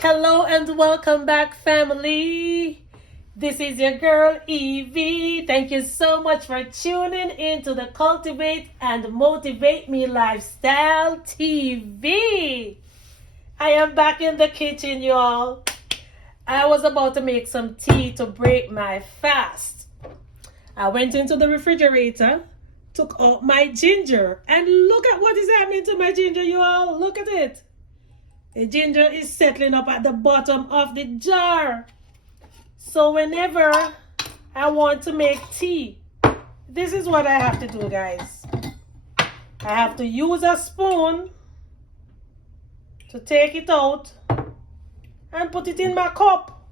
Hello and welcome back, family. This is your girl Evie. Thank you so much for tuning into the Cultivate and Motivate Me Lifestyle TV. I am back in the kitchen, y'all. I was about to make some tea to break my fast. I went into the refrigerator, took out my ginger, and look at what is happening to my ginger, y'all. Look at it. The ginger is settling up at the bottom of the jar. So whenever I want to make tea, this is what I have to do, guys. I have to use a spoon to take it out and put it in my cup.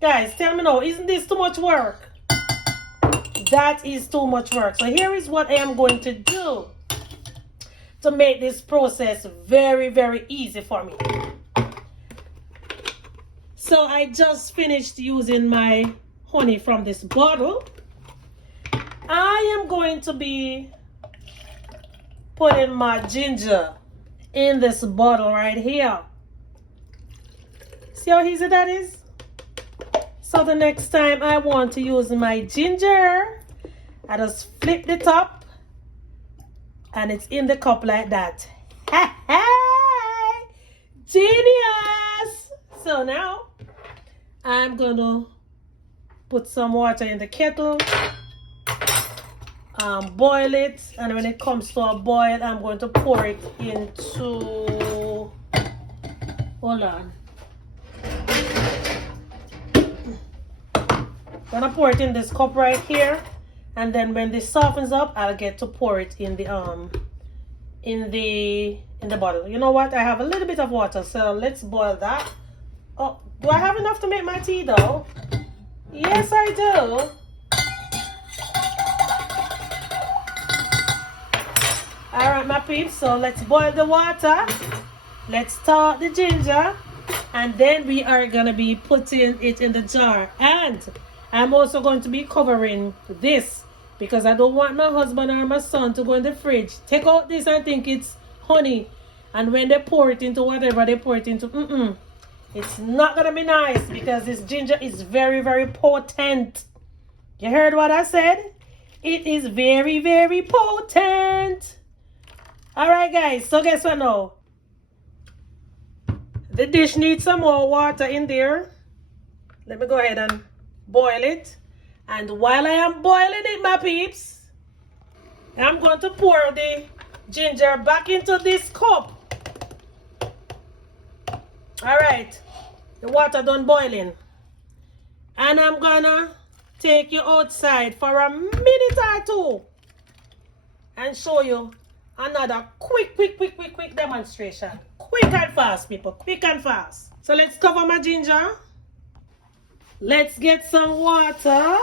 Guys, tell me now, isn't this too much work? That is too much work. So here is what I am going to do to make this process very, very easy for me. So I just finished using my honey from this bottle. I am going to be putting my ginger in this bottle right here. See how easy that is? So the next time I want to use my ginger, I just flip the top and it's in the cup like that. Hey, genius! So now I'm going to put some water in the kettle, boil it, and when it comes to a boil, I'm going to pour it into, hold on. I'm gonna pour it in this cup right here, and then when this softens up, I'll get to pour it in the bottle. You know what? I have a little bit of water, so let's boil that. Oh, do I have enough to make my tea though? Yes, I do. All right, my peeps. So let's boil the water. Let's start the ginger, and then we are gonna be putting it in the jar. And I'm also going to be covering this because I don't want my husband or my son to go in the fridge, take out this and think it's honey, and when they pour it into whatever they pour it into, it's not gonna be nice because this ginger is very, very potent. You heard what I said? It is very, very potent. All right, guys, so guess what now? The dish needs some more water in there. Let me go ahead and boil it. And while I am boiling it, my peeps, I'm going to pour the ginger back into this cup. All right, the water done boiling. And I'm gonna take you outside for a minute or two and show you another quick demonstration. Quick and fast, people, quick and fast. So let's cover my ginger. Let's get some water.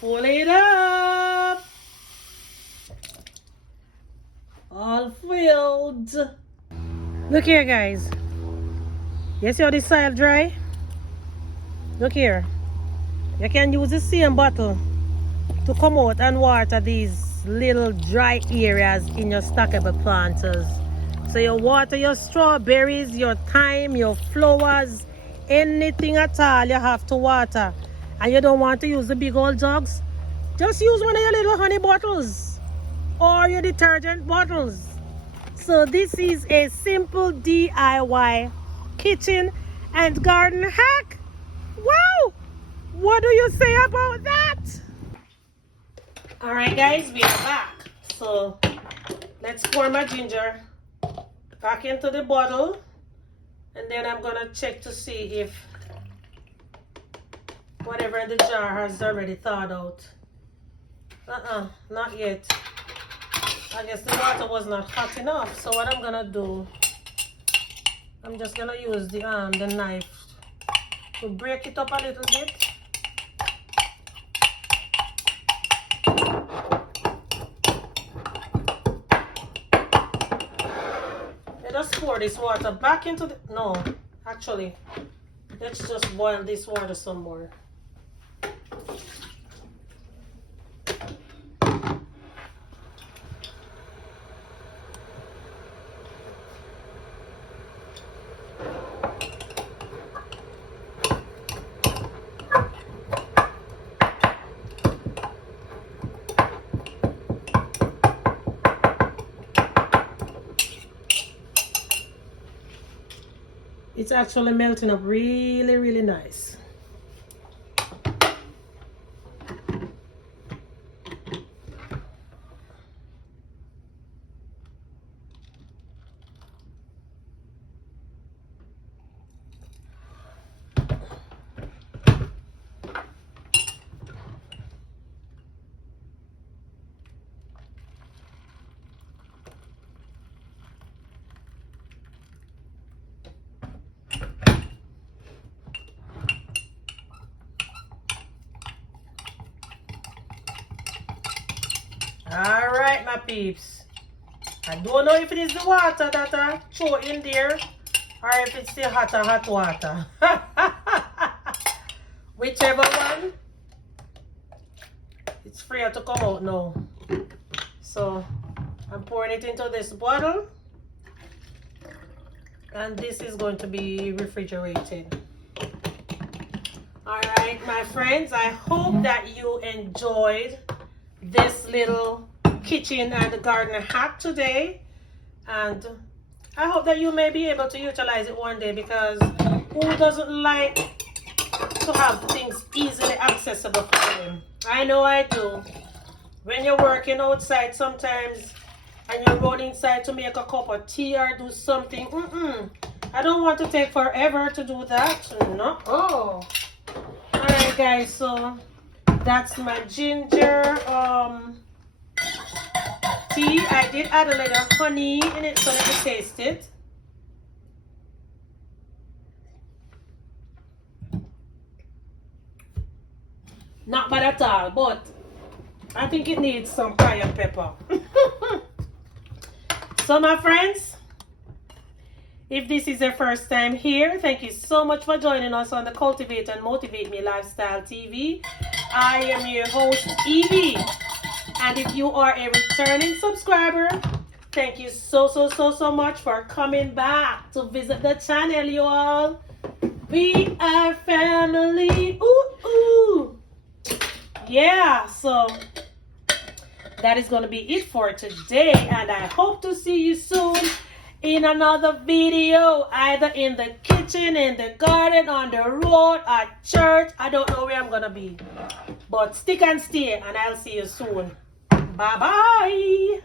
Pull it up. All filled. Look here, guys. You see how the soil dry? Look here. You can use the same bottle to come out and water these little dry areas in your stackable planters. So you water your strawberries, your thyme, your flowers, anything at all you have to water. And you don't want to use the big old jugs, just use one of your little honey bottles or your detergent bottles. So this is a simple DIY kitchen and garden hack. Wow! What do you say about that? All right, guys, we are back. So let's pour my ginger back into the bottle, and then I'm gonna check to see if whatever in the jar has already thawed out. Not yet. I guess the water was not hot enough. So what I'm gonna do, I'm just gonna use the knife to break it up a little bit. Let us pour this water back into the, no, actually, let's just boil this water some more. It's actually melting up really, really nice. All right, my peeps. I don't know if it is the water that I throw in there or if it's the hot water. Whichever one, it's free to come out now. So I'm pouring it into this bottle, and this is going to be refrigerated. All right, my friends, I hope that you enjoyed this little kitchen and garden hack today, and I hope that you may be able to utilize it one day, because who doesn't like to have things easily accessible for them? I know I do. When you're working outside sometimes and you run inside to make a cup of tea or do something, I don't want to take forever to do that. No. Oh. Alright guys, so that's my ginger tea. I did add a little honey in it so let me taste it. Not bad at all, but I think it needs some cayenne pepper. So my friends, if this is your first time here, thank you so much for joining us on the Cultivate and Motivate Me Lifestyle TV. I am your host, Evie. And if you are a returning subscriber, thank you so much for coming back to visit the channel, you all. We are family. Ooh, ooh. Yeah, so that is going to be it for today. And I hope to see you soon in another video, either in the kitchen, in the garden, on the road, at church. I don't know where I'm gonna be, but stick and stay, and I'll see you soon. Bye bye.